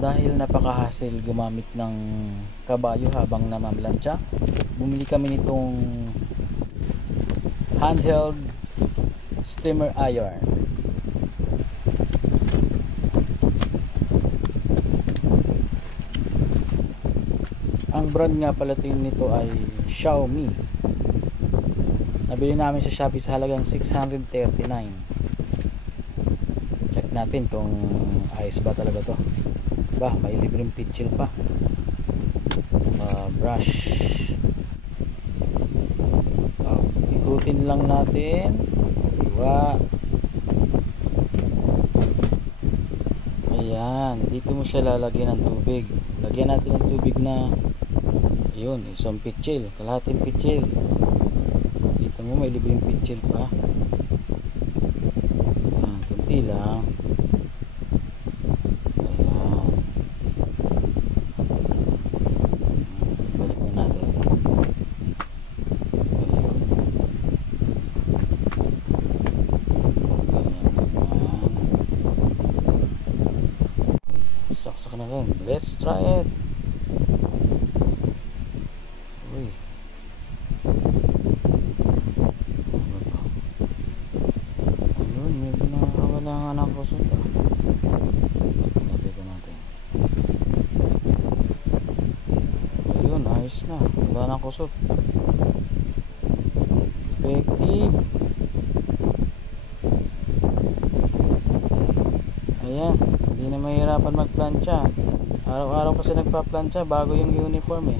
Dahil napaka-hassle gumamit ng kabayo habang namamlansya, bumili kami nitong handheld steamer iron. Ang brand nga pala nito ay Xiaomi. Nabili namin sa Shopee sa halagang 639. Check natin kung ayos ba talaga to. Ba, may libreng pitchil pa. Brush. Ikutin lang natin. Diba? Ayan, dito mo siya lalagyan ng tubig. Lagyan natin ng tubig na yun, isang pitchil, kalahating pitchil. Dito mo may libreng pitchil pa. Ayan, kunti lang. Ayan. Balik na natin. Saksak na rin. Let's try it. Uy. Ayun, medyo nakakawala nga ng kusot. Dito natin. Ayun, ayos na. Wala ng kusot. Effective. Ayan, hindi na mahirapan magplansya. Araw-araw kasi nagpa-plansya bago yung uniform eh.